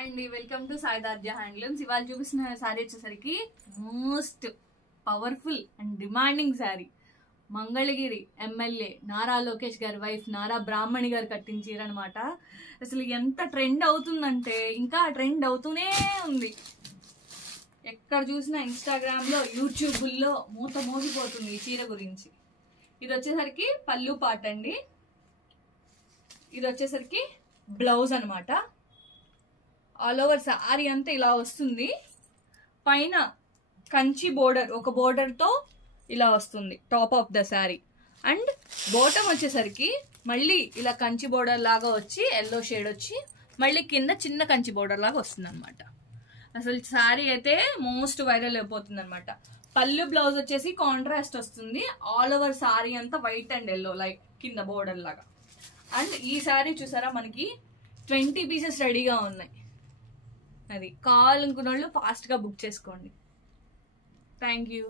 And welcome to Saidarja handlooms. ఇవాళ చూపిస్తున్న శారీ వచ్చేసరికి most powerful and demanding sari. Mangalagiri MLA Nara Lokesh గారి వైఫ్ నారా బ్రాహ్మణి గారు కట్టిన చీర అనమాట. అసలు ఎంత ట్రెండ్ అవుతుందంటే ఇంకా ట్రెండ్ అవుతూనే ఉంది. ఎక్కడ చూసినా ఇన్స్టాగ్రామ్ లో యూట్యూబుల్లో మూత మోగిపోతుంది ఈ చీర గురించి. ఇది వచ్చేసరికి పళ్ళు పాట అండి. ఇది వచ్చేసరికి బ్లౌజ్ అనమాట. ఆల్ ఓవర్ శారీ అంతా ఇలా వస్తుంది. పైన కంచి బోర్డర్, ఒక బోర్డర్ తో ఇలా వస్తుంది top of the sari. And bottom వచ్చేసరికి మళ్ళీ ఇలా కంచి బోర్డర్ లాగా వచ్చి ఎల్లో షేడ్ వచ్చి మళ్ళీ కింద చిన్న కంచి బోర్డర్ లాగా వస్తుంది అనమాట. అసలు శారీ అయితే మోస్ట్ వైరల్ అయిపోతుంది అనమాట. పళ్ళు బ్లౌజ్ వచ్చేసి కాంట్రాస్ట్ వస్తుంది. ఆల్ ఓవర్ శారీ అంతా వైట్ అండ్ ఎల్లో లైక్ కింద బోర్డర్ లాగా. అండ్ ఈ శారీ చూసారా, మనకి 20 పీసెస్ రెడీగా ఉన్నాయి. అది కావాలనుకున్న వాళ్ళు ఫాస్ట్గా బుక్ చేసుకోండి. Thank you.